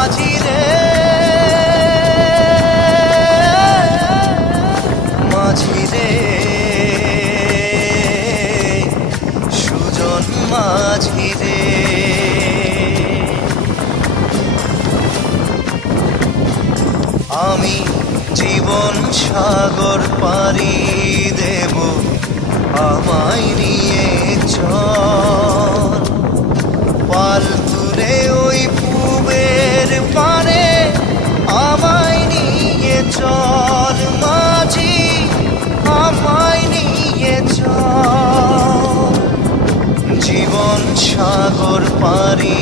মাঝি রে, মাঝি রে, সুজন মাঝি রে। আমি জীবন সাগর পাড়ি দেব, আমায় নিয়ে চল পাল তুলে ওই পুবের পারে, আমায় নিয়ে চল মাঝি, আমায় নিয়ে চল। জীবন সাগর পাড়ি